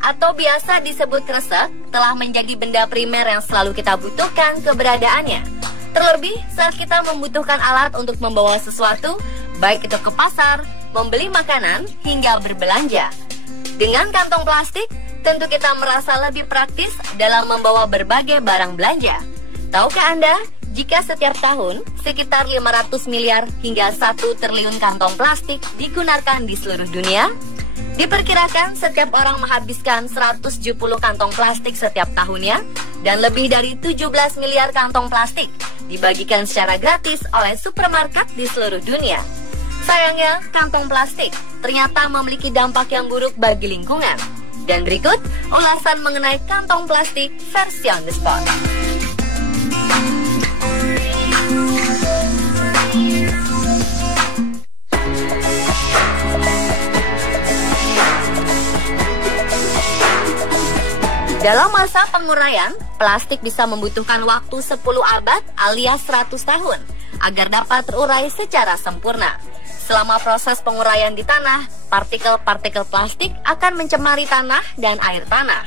atau biasa disebut kresek telah menjadi benda primer yang selalu kita butuhkan keberadaannya. Terlebih saat kita membutuhkan alat untuk membawa sesuatu, baik itu ke pasar, membeli makanan, hingga berbelanja. Dengan kantong plastik, tentu kita merasa lebih praktis dalam membawa berbagai barang belanja. Tahukah Anda, jika setiap tahun sekitar 500 miliar hingga 1 triliun kantong plastik digunakan di seluruh dunia? Diperkirakan setiap orang menghabiskan 170 kantong plastik setiap tahunnya, dan lebih dari 17 miliar kantong plastik dibagikan secara gratis oleh supermarket di seluruh dunia. Sayangnya, kantong plastik ternyata memiliki dampak yang buruk bagi lingkungan. Dan berikut ulasan mengenai kantong plastik versi on the spot. Dalam masa penguraian, plastik bisa membutuhkan waktu 10 abad alias 100 tahun agar dapat terurai secara sempurna. Selama proses penguraian di tanah, partikel-partikel plastik akan mencemari tanah dan air tanah.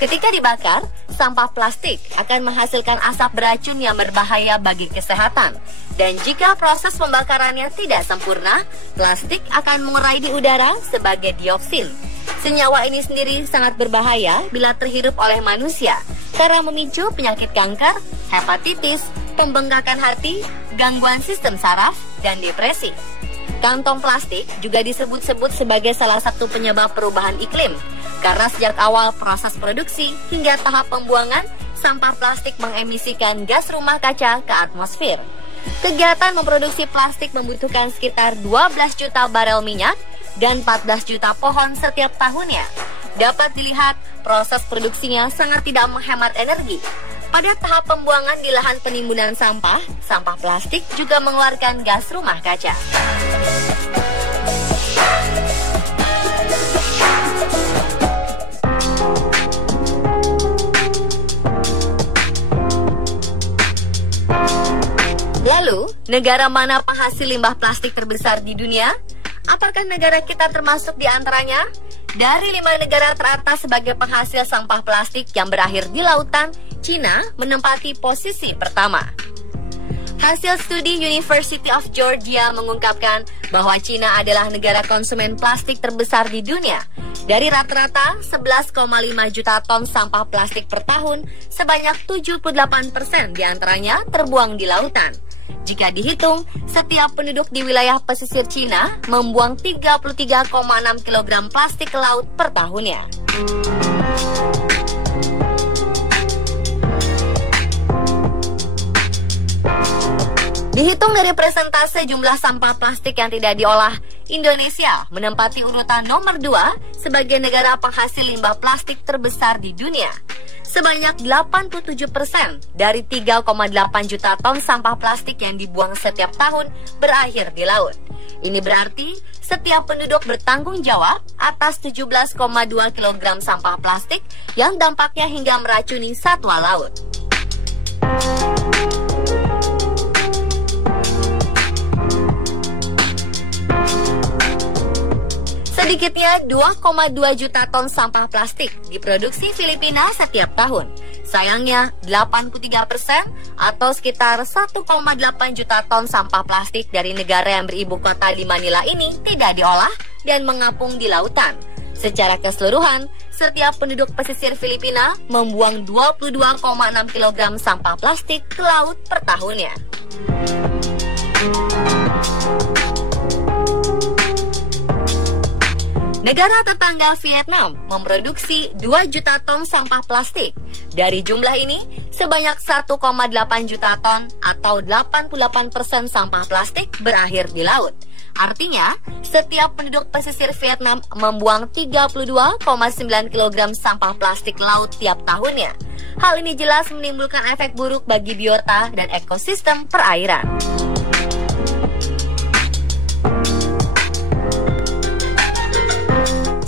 Ketika dibakar, sampah plastik akan menghasilkan asap beracun yang berbahaya bagi kesehatan. Dan jika proses pembakarannya tidak sempurna, plastik akan mengurai di udara sebagai dioksin. Senyawa ini sendiri sangat berbahaya bila terhirup oleh manusia karena memicu penyakit kanker, hepatitis, pembengkakan hati, gangguan sistem saraf, dan depresi. Kantong plastik juga disebut-sebut sebagai salah satu penyebab perubahan iklim karena sejak awal proses produksi hingga tahap pembuangan, sampah plastik mengemisikan gas rumah kaca ke atmosfer. Kegiatan memproduksi plastik membutuhkan sekitar 12 juta barel minyak dan 14 juta pohon setiap tahunnya. Dapat dilihat, proses produksinya sangat tidak menghemat energi. Pada tahap pembuangan di lahan penimbunan sampah, sampah plastik juga mengeluarkan gas rumah kaca. Lalu, negara mana penghasil limbah plastik terbesar di dunia? Apakah negara kita termasuk di antaranya? Dari 5 negara teratas sebagai penghasil sampah plastik yang berakhir di lautan, Cina menempati posisi pertama. Hasil studi University of Georgia mengungkapkan bahwa Cina adalah negara konsumen plastik terbesar di dunia. Dari rata-rata 11,5 juta ton sampah plastik per tahun, sebanyak 78% diantaranya terbuang di lautan. Jika dihitung, setiap penduduk di wilayah pesisir Cina membuang 33,6 kg plastik ke laut per tahunnya. Dihitung dari persentase jumlah sampah plastik yang tidak diolah, Indonesia menempati urutan nomor 2 sebagai negara penghasil limbah plastik terbesar di dunia. Sebanyak 87% dari 3,8 juta ton sampah plastik yang dibuang setiap tahun berakhir di laut. Ini berarti setiap penduduk bertanggung jawab atas 17,2 kg sampah plastik yang dampaknya hingga meracuni satwa laut. Sedikitnya 2,2 juta ton sampah plastik diproduksi Filipina setiap tahun. Sayangnya, 83% atau sekitar 1,8 juta ton sampah plastik dari negara yang beribu kota di Manila ini tidak diolah dan mengapung di lautan. Secara keseluruhan, setiap penduduk pesisir Filipina membuang 22,6 kg sampah plastik ke laut per tahunnya. Negara tetangga Vietnam memproduksi 2 juta ton sampah plastik. Dari jumlah ini, sebanyak 1,8 juta ton atau 88% sampah plastik berakhir di laut. Artinya, setiap penduduk pesisir Vietnam membuang 32,9 kg sampah plastik laut tiap tahunnya. Hal ini jelas menimbulkan efek buruk bagi biota dan ekosistem perairan.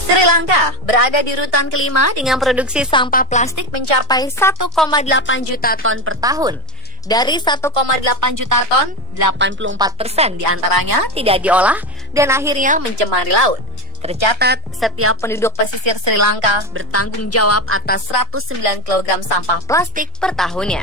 Sri Lanka berada di urutan kelima dengan produksi sampah plastik mencapai 1,8 juta ton per tahun. Dari 1,8 juta ton, 84% diantaranya tidak diolah dan akhirnya mencemari laut. Tercatat, setiap penduduk pesisir Sri Lanka bertanggung jawab atas 109 kg sampah plastik per tahunnya.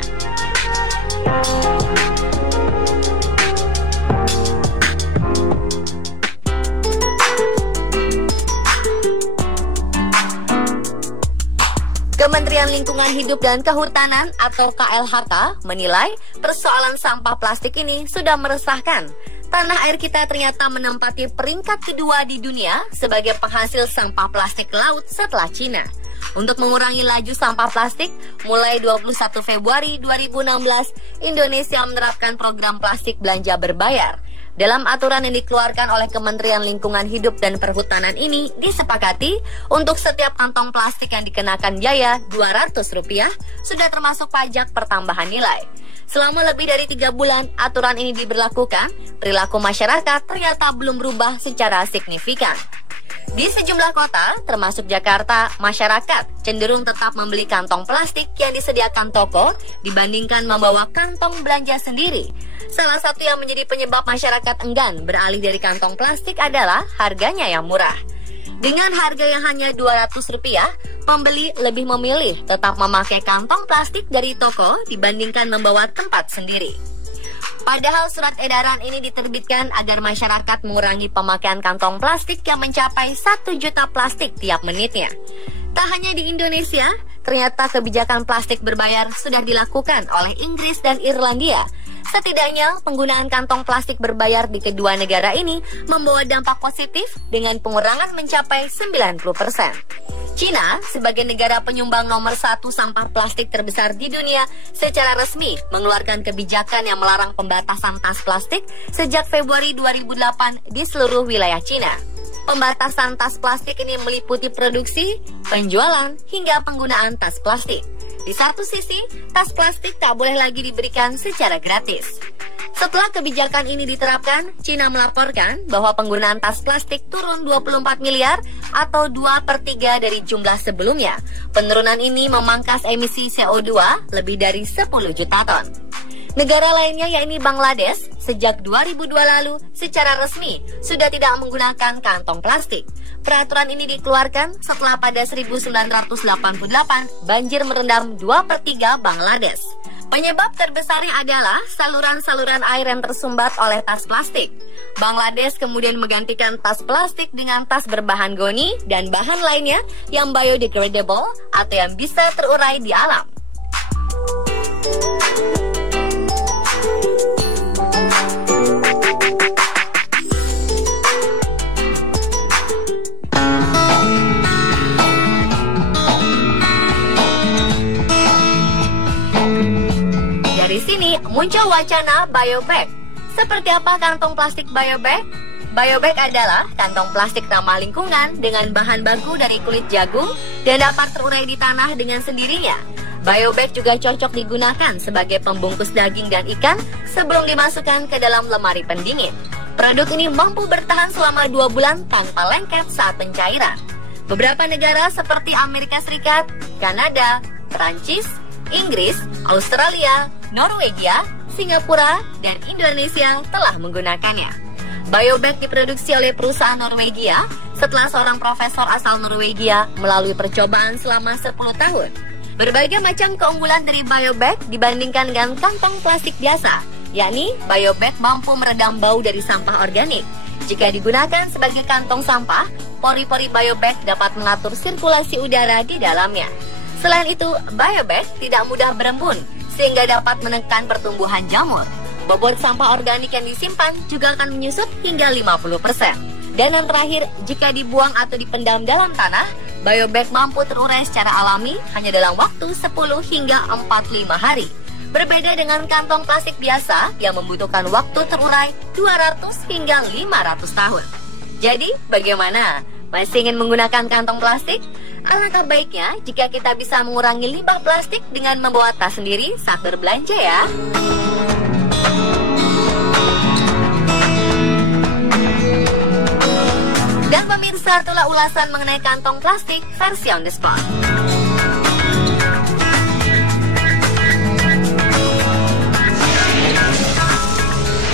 Kementerian Lingkungan Hidup dan Kehutanan atau KLHK menilai persoalan sampah plastik ini sudah meresahkan. Tanah air kita ternyata menempati peringkat kedua di dunia sebagai penghasil sampah plastik laut setelah Cina. Untuk mengurangi laju sampah plastik, mulai 21 Februari 2016, Indonesia menerapkan program plastik belanja berbayar. Dalam aturan yang dikeluarkan oleh Kementerian Lingkungan Hidup dan Perhutanan ini disepakati untuk setiap kantong plastik yang dikenakan biaya Rp200 sudah termasuk pajak pertambahan nilai. Selama lebih dari 3 bulan aturan ini diberlakukan, perilaku masyarakat ternyata belum berubah secara signifikan. Di sejumlah kota, termasuk Jakarta, masyarakat cenderung tetap membeli kantong plastik yang disediakan toko dibandingkan membawa kantong belanja sendiri. Salah satu yang menjadi penyebab masyarakat enggan beralih dari kantong plastik adalah harganya yang murah. Dengan harga yang hanya Rp200, pembeli lebih memilih tetap memakai kantong plastik dari toko dibandingkan membawa tempat sendiri. Padahal surat edaran ini diterbitkan agar masyarakat mengurangi pemakaian kantong plastik yang mencapai 1 juta plastik tiap menitnya. Tak hanya di Indonesia, ternyata kebijakan plastik berbayar sudah dilakukan oleh Inggris dan Irlandia. Setidaknya, penggunaan kantong plastik berbayar di kedua negara ini membawa dampak positif dengan pengurangan mencapai 90%. Cina, sebagai negara penyumbang nomor 1 sampah plastik terbesar di dunia, secara resmi mengeluarkan kebijakan yang melarang pembatasan tas plastik sejak Februari 2008 di seluruh wilayah Cina. Pembatasan tas plastik ini meliputi produksi, penjualan, hingga penggunaan tas plastik. Di satu sisi, tas plastik tak boleh lagi diberikan secara gratis. Setelah kebijakan ini diterapkan, Cina melaporkan bahwa penggunaan tas plastik turun 24 miliar atau 2/3 dari jumlah sebelumnya. Penurunan ini memangkas emisi CO2 lebih dari 10 juta ton. Negara lainnya yakni Bangladesh, sejak 2002 lalu secara resmi sudah tidak menggunakan kantong plastik. Peraturan ini dikeluarkan setelah pada 1988 banjir merendam 2/3 Bangladesh. Penyebab terbesarnya adalah saluran-saluran air yang tersumbat oleh tas plastik. Bangladesh kemudian menggantikan tas plastik dengan tas berbahan goni dan bahan lainnya yang biodegradable atau yang bisa terurai di alam. Dari sini muncul wacana biobag. Seperti apa kantong plastik biobag? Biobag adalah kantong plastik ramah lingkungan dengan bahan baku dari kulit jagung dan dapat terurai di tanah dengan sendirinya. Biobag juga cocok digunakan sebagai pembungkus daging dan ikan sebelum dimasukkan ke dalam lemari pendingin. Produk ini mampu bertahan selama 2 bulan tanpa lengket saat pencairan. Beberapa negara seperti Amerika Serikat, Kanada, Perancis, Inggris, Australia, Norwegia, Singapura, dan Indonesia telah menggunakannya. Biobag diproduksi oleh perusahaan Norwegia setelah seorang profesor asal Norwegia melalui percobaan selama 10 tahun. Berbagai macam keunggulan dari biobag dibandingkan dengan kantong plastik biasa, yakni biobag mampu meredam bau dari sampah organik. Jika digunakan sebagai kantong sampah, pori-pori biobag dapat mengatur sirkulasi udara di dalamnya. Selain itu, biobag tidak mudah berembun, sehingga dapat menekan pertumbuhan jamur. Bobot sampah organik yang disimpan juga akan menyusut hingga 50%. Dan yang terakhir, jika dibuang atau dipendam dalam tanah, biobag mampu terurai secara alami hanya dalam waktu 10 hingga 45 hari. Berbeda dengan kantong plastik biasa yang membutuhkan waktu terurai 200 hingga 500 tahun. Jadi, bagaimana? Masih ingin menggunakan kantong plastik? Alangkah baiknya jika kita bisa mengurangi limbah plastik dengan membawa tas sendiri saat berbelanja ya. Dan pemirsa, itulah ulasan mengenai kantong plastik versi on the spot.